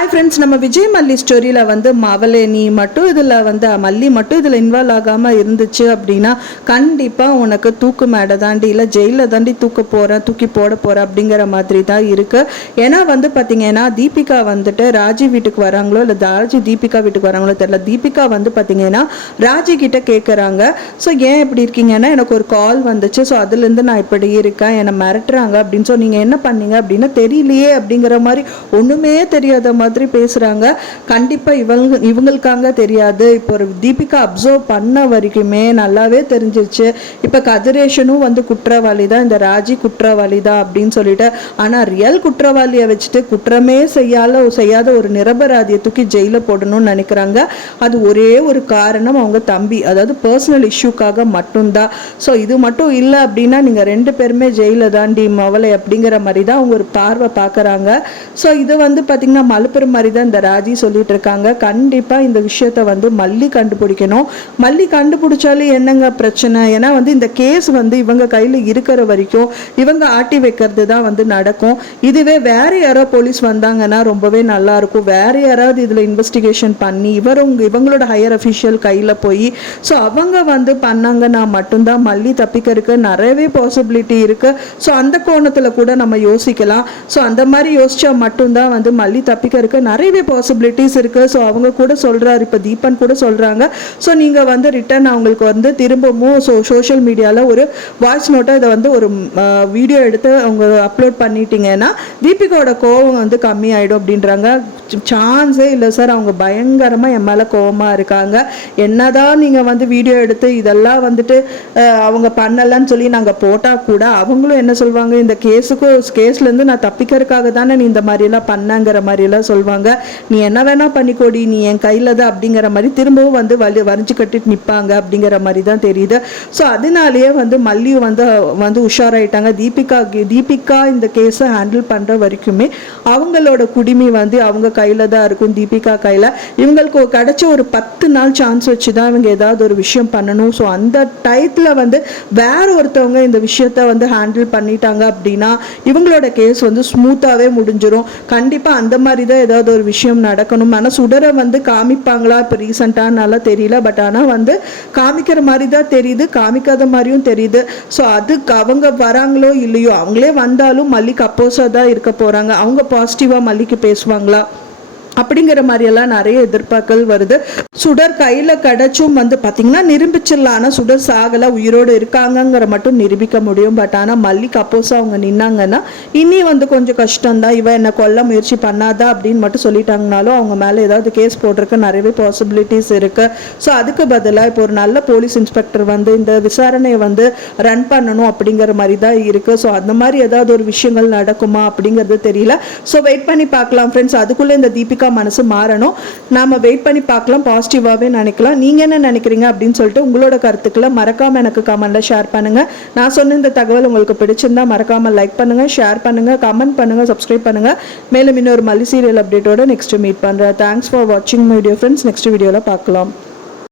Hi friends, நம்ம விஜய் மல்லி ஸ்டோரியில் வந்து மவளே நீ மட்டும் இதில் வந்து மல்லி மட்டும் இதில் இன்வால்வ் ஆகாமல் இருந்துச்சு அப்படின்னா கண்டிப்பாக உனக்கு தூக்கு மேடை தாண்டி இல்லை ஜெயிலில் தாண்டி தூக்கி போட போகிறேன் அப்படிங்கிற மாதிரி தான் இருக்குது. ஏன்னா வந்து பார்த்தீங்கன்னா தீபிகா வந்துட்டு ராஜி வீட்டுக்கு வராங்களோ இல்லை ராஜி தீபிகா வீட்டுக்கு வராங்களோ தெரியல. தீபிகா வந்து பார்த்தீங்கன்னா ராஜி கிட்ட கேட்குறாங்க, ஸோ ஏன் இப்படி இருக்கீங்கன்னா எனக்கு ஒரு கால் வந்துச்சு, ஸோ அதுலேருந்து நான் இப்படி இருக்கேன், என்னை மிரட்டுறாங்க அப்படின்னு. ஸோ நீங்கள் என்ன பண்ணீங்க அப்படின்னா தெரியலையே அப்படிங்கிற மாதிரி ஒன்றுமே தெரியாத மாதிரி பேசுறாங்க. கண்டிப்பா இவங்களுக்காக தெரியாது. இப்போ ஒரு தீபிகா அப்சர்வ் பண்ண வரைக்குமே நல்லாவே தெரிஞ்சிருச்சு இப்ப கதிரேஷனும் வந்து குற்றவாளி தான், இந்த ராஜி குற்றவாளி தான் அப்படின்னு சொல்லிட்டு. ஆனா ரியல் குற்றவாளியை வச்சுட்டு குற்றமே செய்யாத ஒரு நிரபராதியை தூக்கி ஜெயில போடணும்னு நினைக்கிறாங்க. அது ஒரே ஒரு காரணம், அவங்க தம்பி, அதாவது பர்சனல் இஷ்யூக்காக மட்டும்தான். ஸோ இது மட்டும் இல்லை அப்படின்னா நீங்க ரெண்டு பேருமே ஜெயில தாண்டி மவளை அப்படிங்கிற மாதிரி தான் அவங்க ஒரு பார்வை பார்க்குறாங்க. ஸோ இது வந்து பார்த்தீங்கன்னா மலுப்புற மாதிரி தான் இந்த ராஜி சொல்லிட்டு இருக்காங்க. கண்டிப்பா இந்த விஷயத்த வந்து மல்லி கண்டுபிடிக்கணும். மல்லி கண்டுபிடிச்சாலும் என்னங்க பிரச்சனை? ஏன்னா வந்து இந்த கேஸ் வந்து இவங்க கையில் இருக்கிற வரைக்கும் இவங்க ஆட்டி வைக்கிறது தான் வந்து நடக்கும். இதுவே வேற யாரோ போலீஸ் வந்தாங்கன்னா ரொம்பவே நல்லா இருக்கும். வேற யாராவது இதுல இன்வெஸ்டிகேஷன் பண்ணி இவங்களோட ஹையர் அஃபிஷியல் கையில போய் ஸோ அவங்க வந்து பண்ணாங்கன்னா மட்டும்தான் மல்லி தப்பிக்கிறதுக்கு நிறையவே பாசிபிலிட்டி இருக்கு. ஸோ அந்த கோணத்துல கூட நம்ம யோசிக்கலாம். ஸோ அந்த மாதிரி யோசிச்சா மட்டும்தான் வந்து மல்லி தப்பிக்கிறதுக்கு நிறையவே பாசிபிலிட்டிஸ் இருக்கு. ஸோ அவங்க கூட சொல்றாரு, இப்போ தீபன் கூட சொல்றாங்க, ஸோ நீங்க வந்து ரிட்டர்ன் அவங்களுக்கு வந்து திரும்பவும் சோஷியல் மீடியாவில் ஒரு வாய்ஸ் நோட்டை இதை வந்து ஒரு வீடியோ எடுத்து அவங்க அப்லோட் பண்ணிட்டீங்கன்னா தீபிகாவோட கோவம் வந்து கம்மி ஆயிடும் அப்படின்றாங்க. சான்ஸே இல்லை சார், அவங்க பயங்கரமாக என் மேலே கோவமாக இருக்காங்க. என்னதான் நீங்கள் வந்து வீடியோ எடுத்து இதெல்லாம் வந்துட்டு அவங்க பண்ணலன்னு சொல்லி நாங்கள் போட்டால் கூட அவங்களும் என்ன சொல்லுவாங்க, இந்த கேஸ்லேருந்து நான் தப்பிக்கிறதுக்காக தானே நீ இந்த மாதிரியெல்லாம் பண்ணங்கிற மாதிரியெல்லாம் சொல்லுவாங்க. நீ என்ன வேணா பண்ணிக்கோடி, நீ என் கையில் தான் அப்படிங்கிற மாதிரி திரும்பவும் வந்து வரைஞ்சு கட்டிட்டு நிற்பாங்க அப்படிங்கிற மாதிரி தான் தெரியுது. ஸோ அதனாலேயே வந்து மல்லியும் வந்து உஷாராயிட்டாங்க. தீபிகா இந்த கேஸை ஹேண்டில் பண்ணுற வரைக்குமே அவங்களோட குடிமை வந்து அவங்க கையில் தான் இருக்கும், தீபிகா கையில். இவங்களுக்கு கிடைச்ச ஒரு 10 நாள் சான்ஸ் வச்சு தான் இவங்க ஏதாவது ஒரு விஷயம் பண்ணணும். ஸோ அந்த டயத்தில் வந்து வேற ஒருத்தவங்க இந்த விஷயத்த வந்து ஹேண்டில் பண்ணிட்டாங்க அப்படின்னா இவங்களோட கேஸ் வந்து ஸ்மூத்தாகவே முடிஞ்சிடும். கண்டிப்பாக அந்த மாதிரி தான் ஏதாவது ஒரு விஷயம் நடக்கணும். ஆனால் சுடரை வந்து காமிப்பாங்களா இப்போ ரீசெண்டானால தெரியல, பட் ஆனால் வந்து காமிக்கிற மாதிரி தான் தெரியுது, காமிக்காத மாதிரியும் தெரியுது. ஸோ அதுக்கு அவங்க வராங்களோ இல்லையோ, அவங்களே வந்தாலும் மல்லிக்கு அப்போஸாக தான் இருக்க போகிறாங்க. அவங்க பாசிட்டிவாக மல்லிக்கு பேசுவாங்களா அப்படிங்கிற மாதிரியெல்லாம் நிறைய எதிர்பார்க்கல் வருது. சுடர் கையில் கிடைச்சும் வந்து பார்த்தீங்கன்னா நிரூபிச்சிடலாம். ஆனால் சுடர் சாகலை, உயிரோடு இருக்காங்கங்கிற மட்டும் நிரூபிக்க முடியும். பட் ஆனால் மல்லிக்கு அப்போஸாக அவங்க நின்னாங்கன்னா இனி வந்து கொஞ்சம் கஷ்டம்தான். இவன் என்னை கொல்ல முயற்சி பண்ணாதா அப்படின்னு மட்டும் சொல்லிட்டாங்கனாலும் அவங்க மேலே ஏதாவது கேஸ் போட்டிருக்க நிறையவே பாசிபிலிட்டிஸ் இருக்கு. ஸோ அதுக்கு பதிலாக இப்போ ஒரு நல்ல போலீஸ் இன்ஸ்பெக்டர் வந்து இந்த விசாரணையை வந்து ரன் பண்ணணும் அப்படிங்கிற மாதிரி தான் இருக்கு. ஸோ அந்த மாதிரி ஏதாவது ஒரு விஷயங்கள் நடக்குமா அப்படிங்கிறது தெரியல. ஸோ வெயிட் பண்ணி பார்க்கலாம் ஃப்ரெண்ட்ஸ். அதுக்குள்ளே இந்த தீபிகா மனசு மாறணும். நாம வெயிட் பண்ணி பார்க்கலாம், பாசிட்டிவாவே நினைக்கலாம். நீங்க என்ன நினைக்கிறீங்க அப்படின்னு சொல்லிட்டு உங்களோட கருத்துக்களை மறக்காம எனக்கு கமெண்ட்ல ஷேர் பண்ணுங்க. நான் சொன்ன இந்த தகவல் உங்களுக்கு பிடிச்சிருந்தா மறக்காம லைக் பண்ணுங்க, ஷேர் பண்ணுங்க, கமெண்ட் பண்ணுங்க, சப்ஸ்கிரைப் பண்ணுங்க. மேலும் இன்னொரு மல்லி சீரியல் அப்டேட்டோட நெக்ஸ்ட் மீட் பண்றேன். தேங்க்ஸ் ஃபார் வாட்சிங் மை டியர் ஃப்ரெண்ட்ஸ். நெக்ஸ்ட் வீடியோல பார்க்கலாம்.